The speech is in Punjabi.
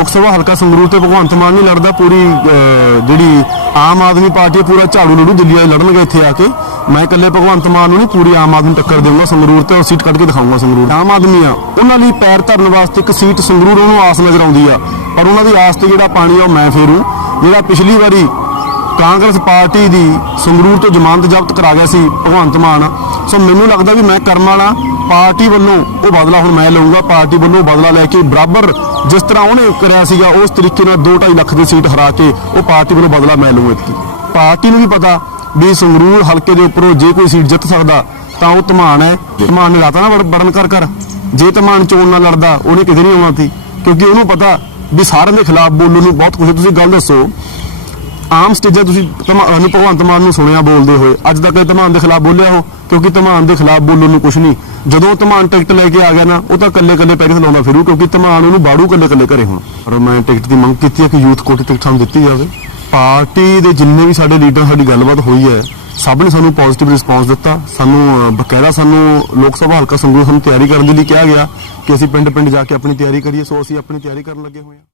ਲੋਕ ਸਭਾ ਹਲਕਾ ਸੰਗਰੂਰ ਤੇ ਭਗਵੰਤ ਮਾਨ ਨਹੀਂ ਲੜਦਾ, ਪੂਰੀ ਜਿਹੜੀ ਆਮ ਆਦਮੀ ਪਾਰਟੀ ਪੂਰਾ ਝਾੜੂ ਲੜੂ ਦਿੱਲੀ ਵਾਲੇ ਲੜਨਗੇ ਇੱਥੇ ਆ ਕੇ। ਮੈਂ ਇਕੱਲੇ ਭਗਵੰਤ ਮਾਨ ਨੂੰ ਨਹੀਂ, ਪੂਰੀ ਆਮ ਆਦਮੀ ਨੂੰ ਟੱਕਰ ਦੇਵਾਂਗਾ ਸੰਗਰੂਰ ਤੇ ਉਹ ਸੀਟ ਕੱਢ ਕੇ ਦਿਖਾਊਂਗਾ ਸੰਗਰੂਰ। ਆਮ ਆਦਮੀ ਆ, ਉਹਨਾਂ ਲਈ ਪੈਰ ਧਰਨ ਵਾਸਤੇ ਇੱਕ ਸੀਟ ਸੰਗਰੂਰ ਉਹਨੂੰ ਆਸ ਨਜ਼ਰ ਆਉਂਦੀ ਆ, ਪਰ ਉਹਨਾਂ ਦੀ ਆਸ ਤੇ ਜਿਹੜਾ ਪਾਣੀ ਆ ਉਹ ਮੈਂ ਫੇਰੂ। ਜਿਹੜਾ ਪਿਛਲੀ ਵਾਰੀ ਕਾਂਗਰਸ ਪਾਰਟੀ ਦੀ ਸੰਗਰੂਰ ਤੋਂ ਜ਼ਮਾਨਤ ਜ਼ਬਤ ਕਰਾ ਗਿਆ ਸੀ ਭਗਵੰਤ ਮਾਨ, ਸੋ ਮੈਨੂੰ ਲੱਗਦਾ ਵੀ ਮੈਂ ਕਰਮ ਵਾਲਾ ਪਾਰਟੀ ਵੱਲੋਂ ਉਹ ਬਦਲਾ ਹੁਣ ਮੈਂ ਲਊਂਗਾ, ਪਾਰਟੀ ਵੱਲੋਂ ਬਦਲਾ ਲੈ ਕੇ ਬਰਾਬਰ ਜਿਸ ਤਰ੍ਹਾਂ ਉਹਨੇ ਕਰਿਆ ਸੀਗਾ, ਉਸ ਤਰੀਕੇ ਨਾਲ 2.5 ਲੱਖ ਦੀ ਸੀਟ ਹਰਾ ਕੇ ਉਹ ਪਾਰਟੀ ਵੱਲੋਂ ਬਦਲਾ ਮੈਂ ਲਊਂਗਾ ਇਤਕੀ ਪਾਰਟੀ ਨੂੰ ਵੀ ਪਤਾ ਵੀ ਸੰਗਰੂਰ ਹਲਕੇ ਦੇ ਉੱਪਰੋਂ ਜੇ ਕੋਈ ਸੀਟ ਜਿੱਤ ਸਕਦਾ, ਤਾਂ ਉਹ ਧਮਾਨ ਹੈ। ਧਮਾਨ ਨੇ ਲਾਤਾ ਨਾ ਵੜ- ਵੜਨ ਕਰ ਕਰ। ਜੇ ਧਮਾਨ ਚੋਣ ਨਾਲ ਲੜਦਾ, ਉਹਨੇ ਕਿਤੇ ਨਹੀਂ ਆਉਣਾ ਸੀ ਕਿਉਂਕਿ ਉਹਨੂੰ ਪਤਾ ਵੀ ਸਾਰਿਆਂ ਦੇ ਖਿਲਾਫ ਬੋਲਣ ਨੂੰ ਬਹੁਤ ਕੁਝ ਤੁਸੀਂ ਗੱਲ ਦੱਸੋ, ਆਮ ਸਟੇਜਾਂ ਤੁਸੀਂ ਧਮਾ- ਭਗਵੰਤ ਮਾਨ ਨੂੰ ਸੁਣਿਆ ਬੋਲਦੇ ਹੋਏ, ਅੱਜ ਤੱਕ ਧਮਾਨ ਦੇ ਖਿਲਾਫ ਬੋਲਿਆ ਹੋ ਕਿਉਂਕਿ ਧਮਾਨ ਦੇ ਖਿਲਾਫ ਬੋਲਣ ਨੂੰ ਕੁਝ ਨਹੀਂ। ਜਦੋਂ ਧਮਾਨ ਟਿਕਟ ਲੈ ਕੇ ਆ ਗਿਆ ਨਾ, ਉਹ ਤਾਂ ਕੱਲੇ ਕੱਲੇ ਪੈਸੇ ਲਾਉਂਦਾ ਫਿਰੂ, ਕਿਉਂਕਿ ਧਮਾਨ ਉਹਨੂੰ ਬਾੜੂ ਕੱਲੇ ਕੱਲੇ ਘਰੇ ਹੁਣ। ਪਰ ਮੈਂ ਟਿਕਟ ਦੀ ਮੰਗ ਕੀਤੀ ਹੈ ਕਿ ਯੂਥ ਕੋਟੀ ਟਿਕਟ ਸਾਨੂੰ ਦਿੱਤੀ ਜਾਵੇ। ਪਾਰਟੀ ਦੇ ਜਿੰਨੇ ਵੀ ਸਾਡੇ ਲੀਡਰ ਸਾਡੀ ਗੱਲਬਾਤ ਹੋਈ ਹੈ, ਸਭ ਨੇ ਸਾਨੂੰ ਪੋਜ਼ਿਟਿਵ ਰਿਸਪਾਂਸ ਦਿੱਤਾ। ਸਾਨੂੰ ਬਕਾਇਦਾ ਸਾਨੂੰ ਲੋਕ ਸਭਾ ਹਲਕਾ ਸੰਗਰੂਰ ਸਾਨੂੰ ਤਿਆਰੀ ਕਰਨ ਦੇ ਲਈ ਕਿਹਾ ਗਿਆ ਕਿ ਅਸੀਂ ਪਿੰਡ ਪਿੰਡ ਜਾ ਕੇ ਆਪਣੀ ਤਿਆਰੀ ਕਰੀਏ, ਸੋ ਅਸੀਂ ਆਪਣੀ ਤਿਆਰੀ ਕਰਨ ਲੱਗੇ ਹੋਏ ਹਾਂ।